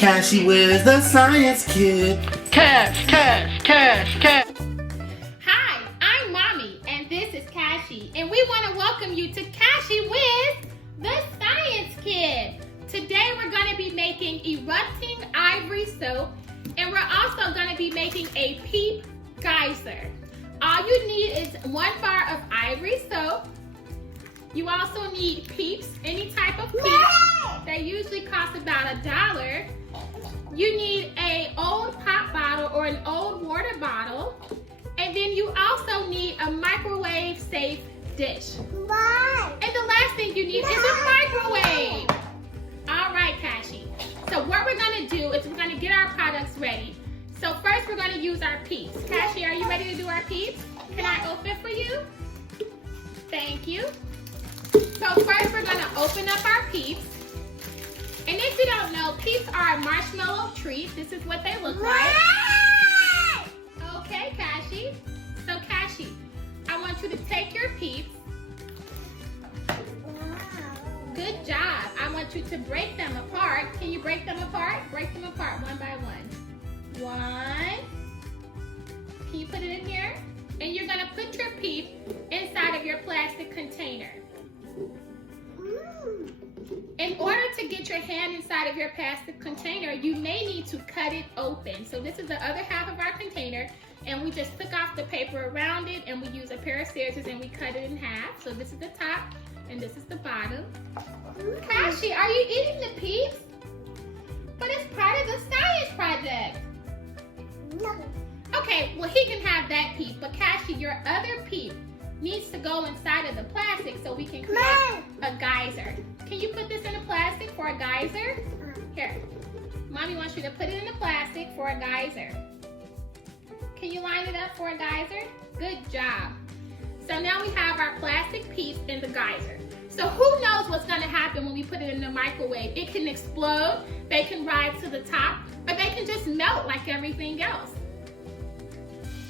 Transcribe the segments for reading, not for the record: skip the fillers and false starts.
Kashy with the science kid. Cash. Hi, I'm Mommy, and this is Kashy, and we want to welcome you to Kashy with the Science Kid. Today we're going to be making erupting ivory soap, and we're also going to be making a Peep Geyser. All you need is 1 bar of ivory soap. You also need Peeps, any type of Peeps. They usually cost about $1. You need an old pop bottle or an old water bottle. And then you also need a microwave safe dish. And the last thing you need is a microwave. All right, Kashy. So what we're gonna do is we're gonna get our products ready. So first we're gonna use our Peeps. Kashy, are you ready to do our Peeps? Can I open for you? Thank you. So first we're gonna open up our Peeps. And if you don't know, Peeps are a marshmallow treat. This is what they look like. Okay, Kashy. So Kashy, I want you to take your Peeps. Good job. I want you to break them apart. Can you break them apart? Break them apart one by one. One. Can you put it in here? And you're gonna put your Peep inside of your plastic container. In order to get your hand inside of your plastic container, you may need to cut it open. So this is the other half of our container, and we just took off the paper around it, and we use a pair of scissors and we cut it in half. So this is the top and this is the bottom. Kashy, are you eating the Peeps? But it's part of the science project. No. Okay, well he can have that Peep, but Kashy, your other Peep needs to go inside of the plastic so we can create a geyser. Can you put this in the plastic for a geyser? Here, Mommy wants you to put it in the plastic for a geyser. Can you line it up for a geyser? Good job. So now we have our plastic Peeps in the geyser. So who knows what's gonna happen when we put it in the microwave? It can explode, they can rise to the top, or they can just melt like everything else.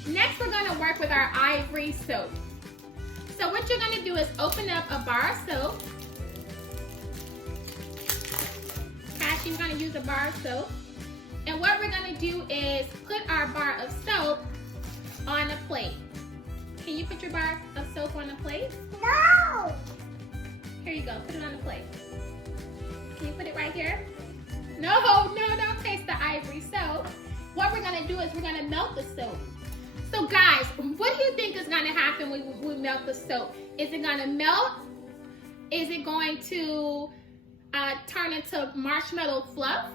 Next, we're gonna work with our ivory soap. So what you're gonna do is open up a bar of soap. Kashy, we're gonna use a bar of soap. And what we're gonna do is put our bar of soap on a plate. Can you put your bar of soap on a plate? No! Here you go, put it on the plate. Can you put it right here? No, don't taste the ivory soap. What we're gonna do is we're gonna melt the soap. So guys, what do you think is gonna happen when we melt the soap? Is it gonna melt? Is it going to turn into marshmallow fluff?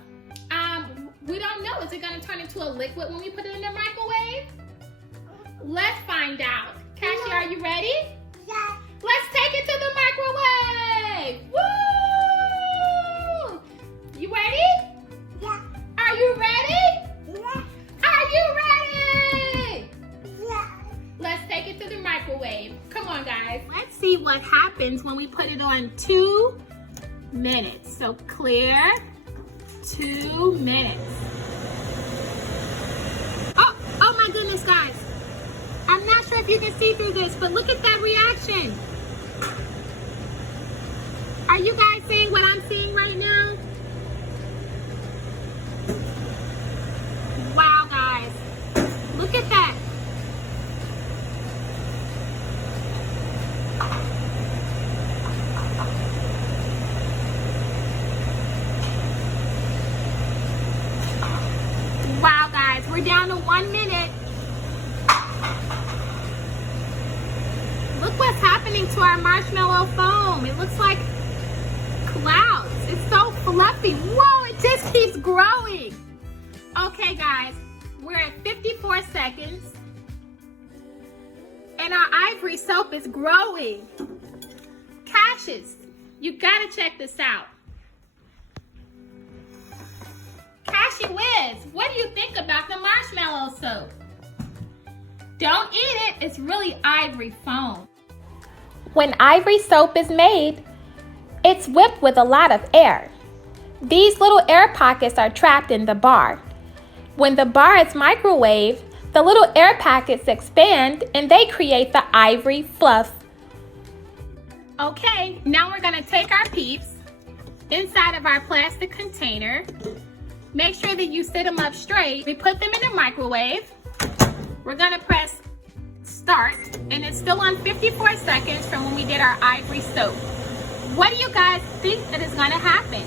We don't know. Is it gonna turn into a liquid when we put it in the microwave? Let's find out. Kashy, are you ready? Yeah. Let's take it to the microwave. Woo! You ready? Yeah. Are you ready? Yeah. Are you ready? Yeah. Let's take it to the microwave. Come on, guys. Let's see what happens when we put it on 2 minutes. So clear, 2 minutes. Oh my goodness, guys. I'm not sure if you can see through this, but look at that reaction. Are you guys seeing what I'm seeing right now? Wow, guys. Look at that. Wow, guys, we're down to 1 minute. Look what's happening to our marshmallow foam. It looks like clouds. It's so fluffy. Whoa, it just keeps growing. Okay, guys, we're at 54 seconds. And our ivory soap is growing. Kashy, you gotta check this out. Kashy Whiz, what do you think about the marshmallow soap? Don't eat it, it's really ivory foam. When ivory soap is made, it's whipped with a lot of air. These little air pockets are trapped in the bar. When the bar is microwaved, the little air pockets expand and they create the ivory fluff. Okay, now we're gonna take our Peeps inside of our plastic container. Make sure that you sit them up straight. We put them in the microwave. We're gonna press start, and it's still on 54 seconds from when we did our ivory soap. What do you guys think that is gonna happen?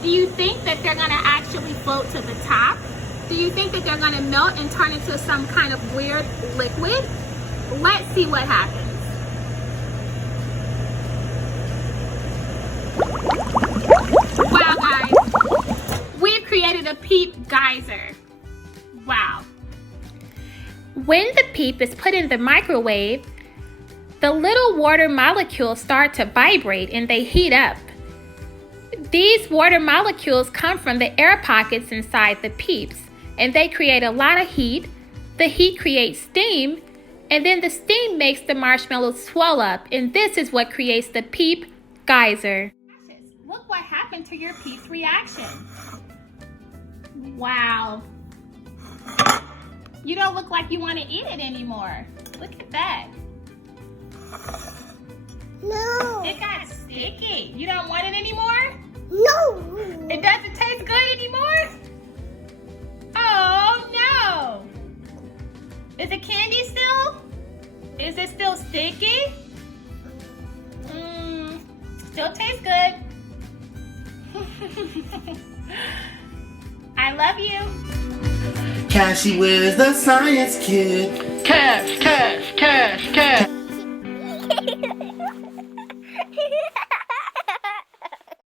Do you think that they're gonna actually float to the top? Do you think that they're gonna melt and turn into some kind of weird liquid? Let's see what happens. Wow, guys, we've created a Peep geyser. Wow. When the Peep is put in the microwave, the little water molecules start to vibrate and they heat up. These water molecules come from the air pockets inside the Peeps, and they create a lot of heat. The heat creates steam, and then the steam makes the marshmallows swell up, and this is what creates the Peep geyser. Look what happened to your Peep's reaction. Wow. You don't look like you want to eat it anymore. Look at that. No. It got sticky. You don't want it anymore? No. It doesn't taste good anymore? Oh no. Is it candy still? Is it still sticky? Still tastes good. I love you. Kashy, where's the science kid? Cash, cash, cash, cash.